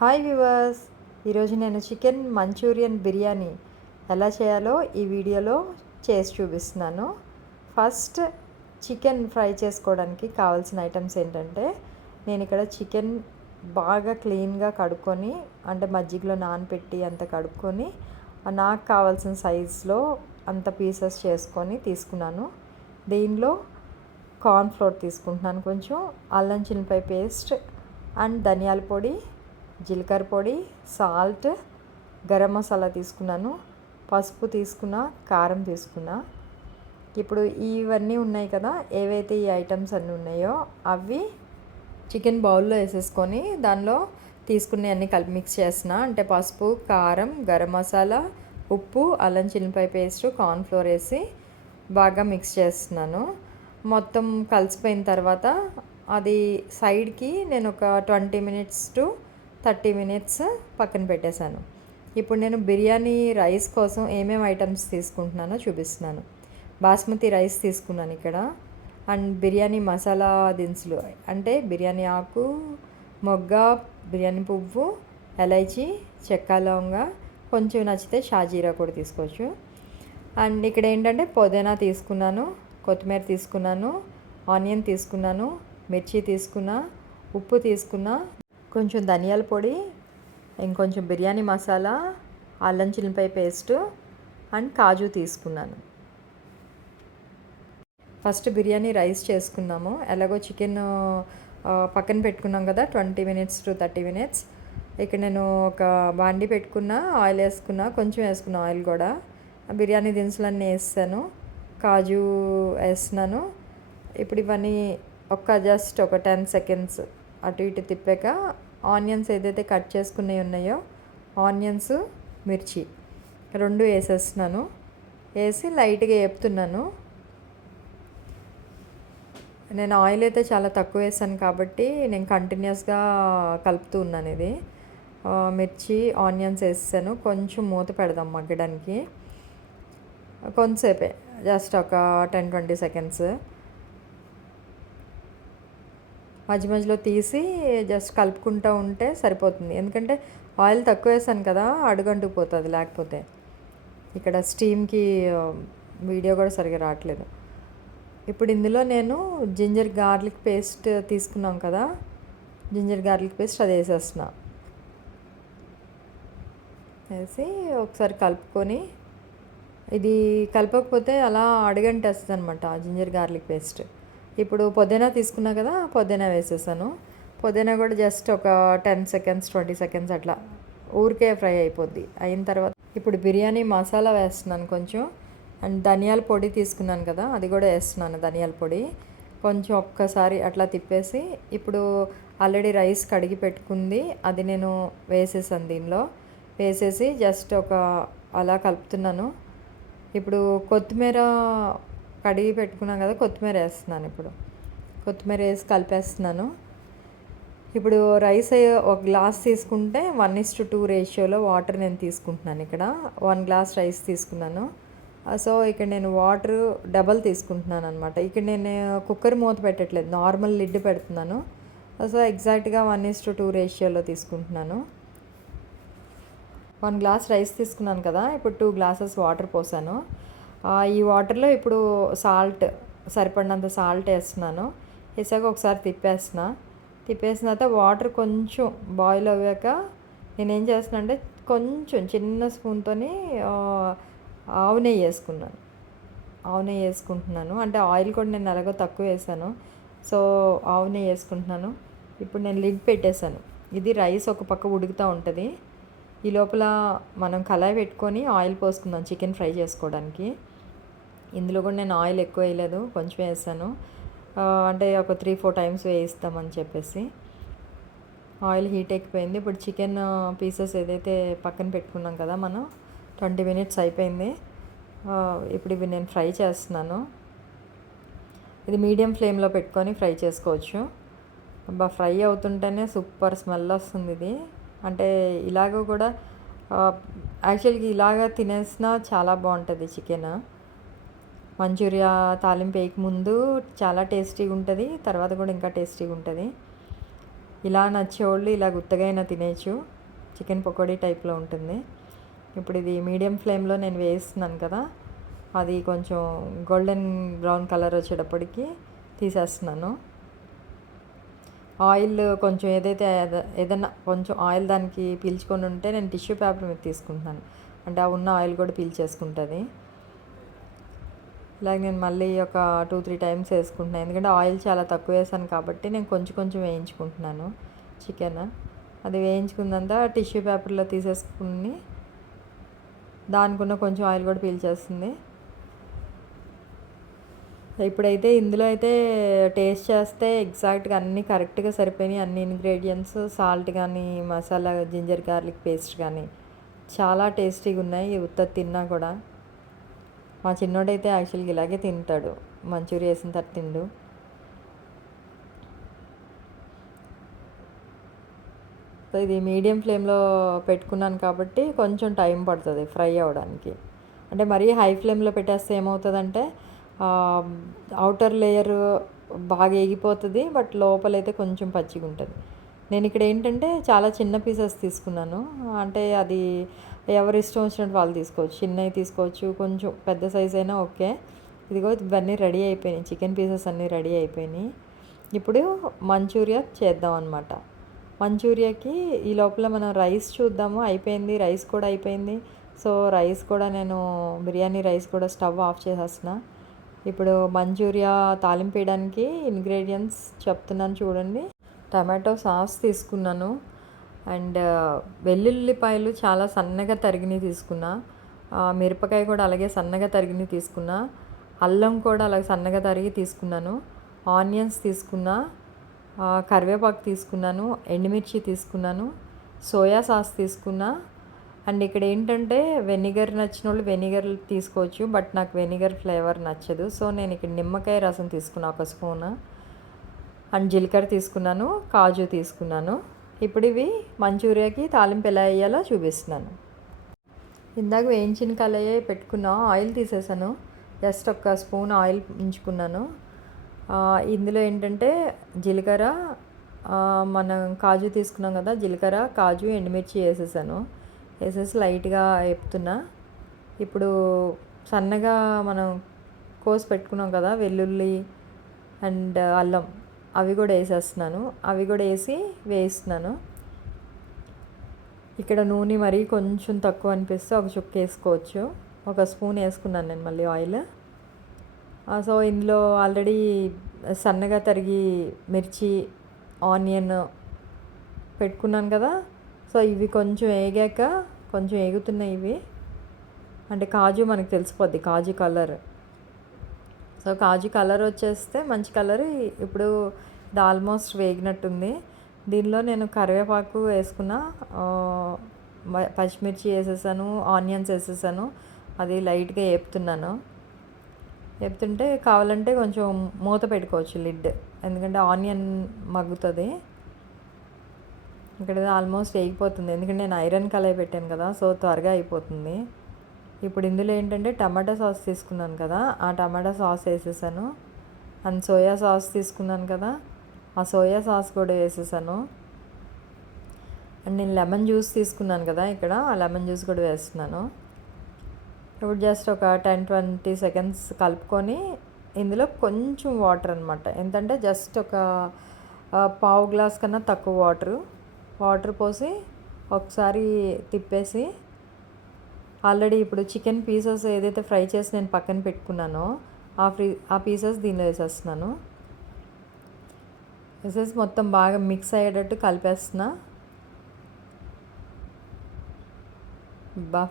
Hi viewers, ఈరోజు నేను chicken Manchurian biryani ఎలా చేయాలో ఈ వీడియోలో చేసి చూపిస్తున్నాను. ఫస్ట్ చికెన్ ఫ్రై చేసుకోవడానికి కావాల్సిన ఐటమ్స్ ఏంటంటే, నేను ఇక్కడ చికెన్ బాగా క్లీన్గా కడుక్కొని, అంటే మజ్జిగలో నానబెట్టి అంత కడుక్కొని నాకు కావాల్సిన సైజులో అంత పీసెస్ చేసుకొని తీసుకున్నాను. దీనిలో కార్న్‌ఫ్లోర్ తీసుకుంటున్నాను, కొంచెం అల్లం చిల్లిపాయ పేస్ట్ అండ్ ధనియాల పొడి, జీలకర్ర పొడి, సాల్ట్, గరం మసాలా తీసుకున్నాను, పసుపు తీసుకున్నా, కారం తీసుకున్నా. ఇప్పుడు ఇవన్నీ ఉన్నాయి కదా, ఏవైతే ఈ ఐటమ్స్ అన్నీ ఉన్నాయో అవి చికెన్ బౌల్లో వేసేసుకొని దానిలో తీసుకునే అన్నీ కలిపి మిక్స్ చేస్తున్నా. అంటే పసుపు, కారం, గరం మసాలా, ఉప్పు, అల్లం చిల్లిపాయ పేస్ట్, కార్న్‌ఫ్లోర్ వేసి బాగా మిక్స్ చేస్తున్నాను. మొత్తం కలిసిపోయిన తర్వాత అది సైడ్కి నేను ఒక 20 మినిట్స్ టు 30 మినిట్స్ పక్కన పెట్టేశాను. ఇప్పుడు నేను బిర్యానీ రైస్ కోసం ఏమేమి ఐటమ్స్ తీసుకుంటున్నానో చూపిస్తున్నాను. బాస్మతి రైస్ తీసుకున్నాను ఇక్కడ. అండ్ బిర్యానీ మసాలా దినుసులు అంటే బిర్యానీ ఆకు, మొగ్గ, బిర్యానీ పువ్వు, ఎలైచి, చెక్క, లవంగ, కొంచెం నచ్చితే షాజీరా కూడా తీసుకోవచ్చు. అండ్ ఇక్కడ ఏంటంటే పుదీనా తీసుకున్నాను, కొత్తిమీర తీసుకున్నాను, ఆనియన్ తీసుకున్నాను, మిర్చి తీసుకున్నా, ఉప్పు తీసుకున్నా, కొంచెం ధనియాల పొడి, ఇంకొంచెం బిర్యానీ మసాలా, అల్లం చిల్లిపాయ పేస్ట్ అండ్ కాజు తీసుకున్నాను. ఫస్ట్ బిర్యానీ రైస్ చేసుకున్నాము. ఎలాగో చికెన్ పక్కన పెట్టుకున్నాం కదా 20 మినిట్స్ టు 30 మినిట్స్. ఇక్కడ నేను ఒక బాండి పెట్టుకున్నా, ఆయిల్ వేసుకున్నా, కొంచెం వేసుకున్నా ఆయిల్ కూడా. బిర్యానీ దినుసులన్నీ వేసాను, కాజు వేస్తున్నాను. ఇప్పుడు ఇవన్నీ జస్ట్ ఒక 10 సెకండ్స్ అటు ఇటు తిప్పాక ఆనియన్స్ ఏదైతే కట్ చేసుకునేవి ఉన్నాయో ఆనియన్స్, మిర్చి రెండు వేసేస్తున్నాను. వేసి లైట్గా వేపుతున్నాను. నేను ఆయిల్ అయితే చాలా తక్కువ వేసాను కాబట్టి నేను కంటిన్యూస్గా కలుపుతూ ఉన్నాను. ఇది మిర్చి, ఆనియన్స్ వేసాను. కొంచెం మూత పెడదాం మగ్గడానికి. కొంతసేపే, జస్ట్ ఒక 10-20 సెకండ్స్. మధ్య మధ్యలో తీసి జస్ట్ కలుపుకుంటూ ఉంటే సరిపోతుంది. ఎందుకంటే ఆయిల్ తక్కువ వేసాను కదా, అడుగంటుకుపోతుంది లేకపోతే. ఇక్కడ స్టీమ్కి వీడియో కూడా సరిగా రావట్లేదు. ఇప్పుడు ఇందులో నేను జింజర్ గార్లిక్ పేస్ట్ తీసుకున్నాం కదా, జింజర్ గార్లిక్ పేస్ట్ అది వేసేస్తున్నా. వేసి ఒకసారి కలుపుకొని, ఇది కలపకపోతే అలా అడుగంటేస్తుంది అనమాట జింజర్ గార్లిక్ పేస్ట్. ఇప్పుడు పుదీనా తీసుకున్నా కదా, పుదీనా వేసేసాను. పుదీనా కూడా జస్ట్ ఒక 10 సెకండ్స్ 20 సెకండ్స్ అట్లా ఊరికే ఫ్రై అయిపోద్ది. అయిన తర్వాత ఇప్పుడు బిర్యానీ మసాలా వేస్తున్నాను కొంచెం. అండ్ ధనియాల పొడి తీసుకున్నాను కదా, అది కూడా వేస్తున్నాను. ధనియాల పొడి కొంచెం ఒక్కసారి అట్లా తిప్పేసి, ఇప్పుడు ఆల్రెడీ రైస్ కడిగి పెట్టుకుంది అది నేను వేసేసాను. దీనిలో వేసేసి జస్ట్ అలా కలుపుతున్నాను. ఇప్పుడు కొత్తిమీర కడిగి పెట్టుకున్నాను కదా, కొత్తిమీర వేస్తున్నాను. ఇప్పుడు కొత్తిమీర వేసి కలిపేస్తున్నాను. ఇప్పుడు రైస్ ఒక గ్లాస్ తీసుకుంటే 1:2 రేషియోలో వాటర్ నేను తీసుకుంటున్నాను. ఇక్కడ 1 గ్లాస్ రైస్ తీసుకున్నాను. సో ఇక్కడ నేను వాటర్ డబల్ తీసుకుంటున్నాను అనమాట. ఇక్కడ నేను కుక్కర్ మూత పెట్టట్లేదు, నార్మల్ లిడ్ పెడుతున్నాను. సో ఎగ్జాక్ట్గా 1:2 రేషియోలో తీసుకుంటున్నాను. 1 గ్లాస్ రైస్ తీసుకున్నాను కదా, ఇప్పుడు 2 గ్లాసెస్ వాటర్ పోసాను. ఈ వాటర్లో ఇప్పుడు సరిపడినంత సాల్ట్ వేస్తున్నాను. వేసాక ఒకసారి తిప్పేసిన తర్వాత వాటర్ కొంచెం బాయిల్ అవ్వాక నేనేం చేస్తున్నా అంటే కొంచెం చిన్న స్పూన్తో ఆవు నెయ్యి వేసుకుంటున్నాను. అంటే ఆయిల్ కూడా నేను ఎలాగో తక్కువ వేసాను, సో ఆవు నెయ్యి వేసుకుంటున్నాను. ఇప్పుడు నేను లిడ్ పెట్టేశాను. ఇది రైస్ ఒక పక్క ఉడుకుతూ ఉంటుంది. ఈ లోపల మనం కళాయి పెట్టుకొని ఆయిల్ పోసుకుందాం చికెన్ ఫ్రై చేసుకోవడానికి. ఇందులో కూడా నేను ఆయిల్ ఎక్కువ వేయలేదు, కొంచెం వేసాను. అంటే ఒక 3-4 టైమ్స్ వేయిస్తామని చెప్పేసి. ఆయిల్ హీట్ ఎక్కిపోయింది. ఇప్పుడు చికెన్ పీసెస్ ఏదైతే పక్కన పెట్టుకున్నాం కదా మనం, 20 మినిట్స్ అయిపోయింది. ఇప్పుడు ఇవి నేను ఫ్రై చేస్తున్నాను. ఇది మీడియం ఫ్లేమ్లో పెట్టుకొని ఫ్రై చేసుకోవచ్చు. ఫ్రై అవుతుంటేనే సూపర్ స్మెల్ వస్తుంది ఇది. అంటే ఇలాగ కూడా యాక్చువల్గా ఇలాగ తినేసినా చాలా బాగుంటుంది చికెన్. మంచూరియా తాలింపు వేయక ముందు చాలా టేస్టీగా ఉంటుంది, తర్వాత కూడా ఇంకా టేస్టీగా ఉంటుంది. ఇలా నచ్చేవాళ్ళు ఇలా గుత్తగా అయినా తినేయచ్చు. చికెన్ పకోడీ టైప్లో ఉంటుంది. ఇప్పుడు ఇది మీడియం ఫ్లేమ్లో నేను వేస్తున్నాను కదా, అది కొంచెం గోల్డెన్ బ్రౌన్ కలర్ వచ్చేటప్పటికి తీసేస్తున్నాను. ఆయిల్ కొంచెం ఏదైనా కొంచెం ఆయిల్ దానికి పీల్చుకొని ఉంటే నేను టిష్యూ పేపర్ మీద తీసుకుంటున్నాను. అంటే ఆ ఉన్న ఆయిల్ కూడా పీల్చేసుకుంటుంది. ఇలాగ నేను మళ్ళీ ఒక 2-3 టైమ్స్ వేసుకుంటున్నాను. ఎందుకంటే ఆయిల్ చాలా తక్కువ వేసాను కాబట్టి నేను కొంచెం కొంచెం వేయించుకుంటున్నాను చికెన్. అది వేయించుకుందంతా టిష్యూ పేపర్లో తీసేసుకుని దానికున్న కొంచెం ఆయిల్ కూడా పీల్చేస్తుంది. ఇప్పుడైతే ఇందులో అయితే టేస్ట్ చేస్తే ఎగ్జాక్ట్గా అన్నీ కరెక్ట్గా సరిపోయినాయి. అన్ని ఇంగ్రీడియంట్స్, సాల్ట్ కానీ, మసాలా, జింజర్ గార్లిక్ పేస్ట్ కానీ చాలా టేస్టీగా ఉన్నాయి. ఉత్తది తిన్నా కూడా. మా చిన్నోడైతే యాక్చువల్గా ఇలాగే తింటాడు, మంచూరియా వేసిన తర్వాత తిండు. సో ఇది మీడియం ఫ్లేమ్లో పెట్టుకున్నాను కాబట్టి కొంచెం టైం పడుతుంది ఫ్రై అవ్వడానికి. అంటే మరీ హై ఫ్లేమ్లో పెట్టేస్తే ఏమవుతుందంటే అవుటర్ లేయర్ బాగా ఎగిపోతుంది, బట్ లోపలైతే కొంచెం పచ్చిగా ఉంటుంది. నేను ఇక్కడ ఏంటంటే చాలా చిన్న పీసెస్ తీసుకున్నాను. అంటే అది ఎవరి ఇష్టం వచ్చినట్టు వాళ్ళు తీసుకోవచ్చు. చిన్నవి తీసుకోవచ్చు, కొంచెం పెద్ద సైజ్ అయినా ఓకే. ఇదిగో ఇవన్నీ రెడీ అయిపోయినాయి, చికెన్ పీసెస్ అన్నీ రెడీ అయిపోయినాయి. ఇప్పుడు మంచూరియా చేద్దాం అనమాట. మంచూరియాకి ఈ లోపల మనం రైస్ చూద్దాము. అయిపోయింది, రైస్ కూడా అయిపోయింది. సో రైస్ కూడా నేను బిర్యానీ రైస్ కూడా స్టవ్ ఆఫ్ చేసేస్తున్నా. ఇప్పుడు మంచూరియా తాలింపు వేయడానికి ఇంగ్రీడియంట్స్ చెప్తున్నాను చూడండి. టమాటో సాస్ తీసుకున్నాను, అండ్ వెల్లుల్లిపాయలు చాలా సన్నగా తరిగినవి తీసుకున్నా, మిరపకాయ కూడా అలాగే సన్నగా తరిగినవి తీసుకున్నా, అల్లం కూడా అలాగే సన్నగా తరిగి తీసుకున్నాను, ఆనియన్స్ తీసుకున్నా, కరివేపాకు తీసుకున్నాను, ఎండుమిర్చి తీసుకున్నాను, సోయా సాస్ తీసుకున్నా. అండ్ ఇక్కడ ఏంటంటే వెనిగర్ నచ్చిన వాళ్ళు వెనిగర్ తీసుకోవచ్చు, బట్ నాకు వెనిగర్ ఫ్లేవర్ నచ్చదు. సో నేను ఇక్కడ నిమ్మకాయ రసం తీసుకున్నా 1 స్పూన్, అండ్ జీలకర్ర తీసుకున్నాను, కాజు తీసుకున్నాను. ఇప్పుడు ఇవి మంచూరియాకి తాలింపు ఎలా వేయాలో చూపిస్తున్నాను. ఇందాక వేయించిన కళాయి పెట్టుకున్నా, ఆయిల్ తీసేసాను, జస్ట్ 1 స్పూన్ ఆయిల్ ఉంచుకున్నాను. ఇందులో ఏంటంటే జీలకర్ర, మనం కాజు తీసుకున్నాం కదా, జీలకర్ర, కాజు, ఎండుమిర్చి వేసేసాను. వేసేసి లైట్గా వేపుతున్నా. ఇప్పుడు సన్నగా మనం కోసి పెట్టుకున్నాం కదా వెల్లుల్లి అండ్ అల్లం, అవి కూడా వేసేస్తున్నాను. అవి కూడా వేయిస్తున్నాను. ఇక్కడ నూనె మరీ కొంచెం తక్కువ అనిపిస్తే ఒక చుక్క వేసుకోవచ్చు. 1 స్పూన్ వేసుకున్నాను నేను మళ్ళీ ఆయిల్. సో ఇందులో ఆల్రెడీ సన్నగా తరిగి మిర్చి, ఆనియన్ పెట్టుకున్నాను కదా. సో ఇవి కొంచెం వేగాక, కొంచెం వేగుతున్నాయి ఇవి. అంటే కాజు మనకు తెలిసిపోద్ది, కాజు కలర్. సో కాజు కలర్ వచ్చేస్తే మంచి కలర్. ఇప్పుడు ఇది ఆల్మోస్ట్ వేగినట్టుంది. దీనిలో నేను కరివేపాకు వేసుకున్నా, పచ్చిమిర్చి వేసేసాను, ఆనియన్స్ వేసేసాను. అది లైట్గా వేపుతున్నాను. వేపుతుంటే కావాలంటే కొంచెం మూత పెట్టుకోవచ్చు, లిడ్, ఎందుకంటే ఆనియన్ మగ్గుతుంది. ఇక్కడ ఆల్మోస్ట్ వేగిపోతుంది, ఎందుకంటే నేను ఐరన్ కళాయి పెట్టాను కదా, సో త్వరగా అయిపోతుంది. ఇప్పుడు ఇందులో ఏంటంటే టమాటా సాస్ తీసుకున్నాను కదా, ఆ టమాటా సాస్ వేసేసాను. అండ్ సోయా సాస్ తీసుకున్నాను కదా, ఆ సోయా సాస్ కూడా వేసేసాను. అండ్ నేను లెమన్ జ్యూస్ తీసుకున్నాను కదా, ఇక్కడ ఆ లెమన్ జ్యూస్ కూడా వేస్తున్నాను. ఇప్పుడు జస్ట్ ఒక 10-20 సెకండ్స్ కలుపుకొని ఇందులో కొంచెం వాటర్ అనమాట, ఎంతంటే జస్ట్ ఒక పావు గ్లాస్ కన్నా తక్కువ వాటర్ పోసి ఒకసారి తిప్పేసి, ఆల్రెడీ ఇప్పుడు చికెన్ పీసెస్ ఏదైతే ఫ్రై చేసి నేను పక్కన పెట్టుకున్నానో ఆ పీసెస్ దీనిలో వేసేస్తున్నాను. వేసేసి మొత్తం బాగా మిక్స్ అయ్యేటట్టు కలిపేస్తున్నా.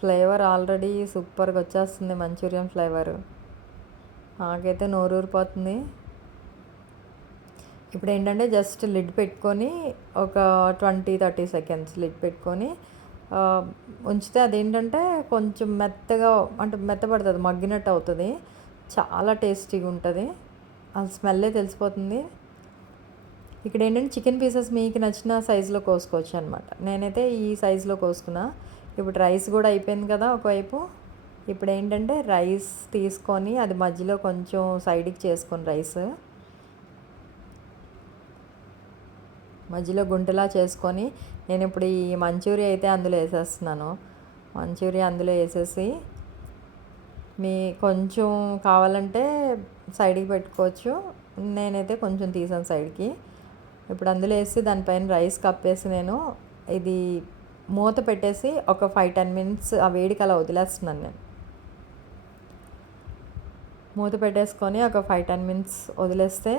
ఫ్లేవర్ ఆల్రెడీ సూపర్గా వచ్చేస్తుంది, మంచూరియన్ ఫ్లేవర్. నాకైతే నోరూరిపోతుంది. ఇప్పుడు ఏంటంటే జస్ట్ లిడ్ పెట్టుకొని ఒక 20-30 సెకండ్స్ లిడ్ పెట్టుకొని ఉంచితే అదేంటంటే కొంచెం మెత్తగా, అంటే మెత్తపడుతుంది, మగ్గినట్టు అవుతుంది. చాలా టేస్టీగా ఉంటుంది, ఆ స్మెల్లే తెలిసిపోతుంది. ఇక్కడ ఏంటంటే చికెన్ పీసెస్ మీకు నచ్చిన సైజులో కోసుకోవచ్చు అనమాట. నేనైతే ఈ సైజులో కోసుకున్నా. ఇప్పుడు రైస్ కూడా అయిపోయింది కదా ఒకవైపు. ఇప్పుడు ఏంటంటే రైస్ తీసుకొని అది మధ్యలో కొంచెం సైడ్కి చేసుకొని రైస్ మధ్యలో గుంటలా చేసుకొని నేను ఇప్పుడు ఈ మంచూరియా అయితే అందులో వేసేస్తున్నాను. మంచూరియా అందులో వేసేసి మీ కొంచెం కావాలంటే సైడ్కి పెట్టుకోవచ్చు. నేనైతే కొంచెం తీసాను సైడ్కి. ఇప్పుడు అందులో వేసి దానిపైన రైస్ కప్పేసి నేను ఇది మూత పెట్టేసి ఒక 5-10 మినిట్స్ ఆ వేడికి అలా వదిలేస్తున్నాను నేను. మూత పెట్టేసుకొని ఒక 5-10 మినిట్స్ వదిలేస్తే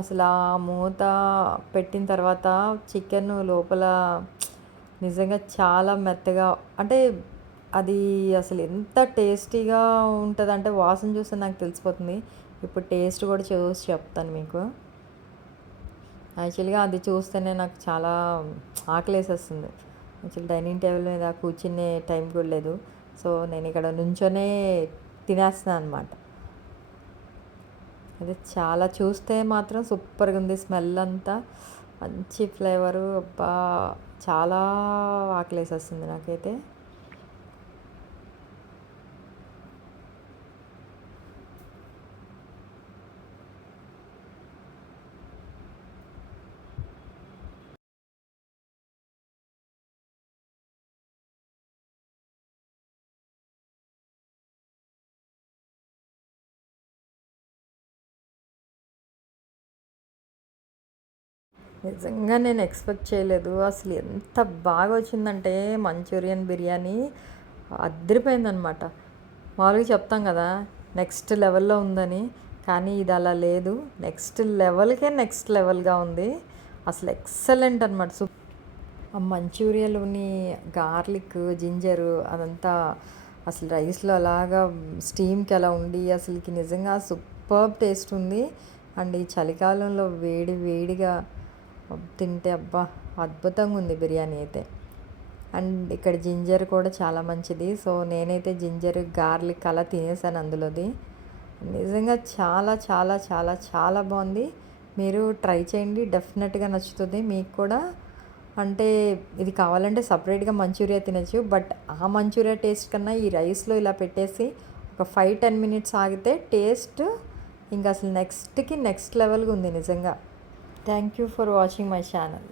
అసలు ఆ మూత పెట్టిన తర్వాత చికెన్ లోపల నిజంగా చాలా మెత్తగా, అంటే అది అసలు ఎంత టేస్టీగా ఉంటుందంటే వాసన చూస్తే నాకు తెలిసిపోతుంది. ఇప్పుడు టేస్ట్ కూడా చూసి చెప్తాను మీకు. యాక్చువల్గా అది చూస్తేనే నాకు చాలా ఆకలేసేస్తుంది. యాక్చువల్ డైనింగ్ టేబుల్ మీద కూర్చునే టైం కూడా లేదు. సో నేను ఇక్కడ నుంచొనే తినేస్తున్నాను అనమాట. అది చాలా చూస్తే మాత్రం సూపర్గా ఉంది. స్మెల్ అంతా మంచి ఫ్లేవరు. అబ్బా చాలా ఆకలేసేస్తుంది నాకైతే. నిజంగా నేను ఎక్స్పెక్ట్ చేయలేదు. అసలు ఎంత బాగా వచ్చిందంటే మంచూరియన్ బిర్యానీ అదిరిపోయిందనమాట. మామూలుగా చెప్తాం కదా నెక్స్ట్ లెవెల్లో ఉందని, కానీ ఇది అలా లేదు. నెక్స్ట్ లెవెల్కే నెక్స్ట్ లెవెల్గా ఉంది. అసలు ఎక్సలెంట్ అనమాట. ఆ మంచూరియాలోని గార్లిక్, జింజరు అదంతా అసలు రైస్లో అలాగా స్టీమ్కి అలా ఉండి అసలుకి నిజంగా సూపర్బ్ టేస్ట్ ఉంది. అండ్ ఈ చలికాలంలో వేడి వేడిగా తింటే అబ్బా అద్భుతంగా ఉంది బిర్యానీ అయితే. అండ్ ఇక్కడ జింజర్ కూడా చాలా మంచిది. సో నేనైతే జింజర్, గార్లిక్ అలా తినేసాను అందులోది. నిజంగా చాలా చాలా చాలా చాలా బాగుంది. మీరు ట్రై చేయండి, డెఫినెట్గా నచ్చుతుంది మీకు కూడా. అంటే ఇది కావాలంటే సపరేట్గా మంచూరియా తినచ్చు, బట్ ఆ మంచూరియా టేస్ట్ కన్నా ఈ రైస్లో ఇలా పెట్టేసి ఒక 5-10 మినిట్స్ ఆగితే టేస్ట్ ఇంకా అసలు నెక్స్ట్ లెవెల్గా ఉంది నిజంగా. Thank you for watching my channel.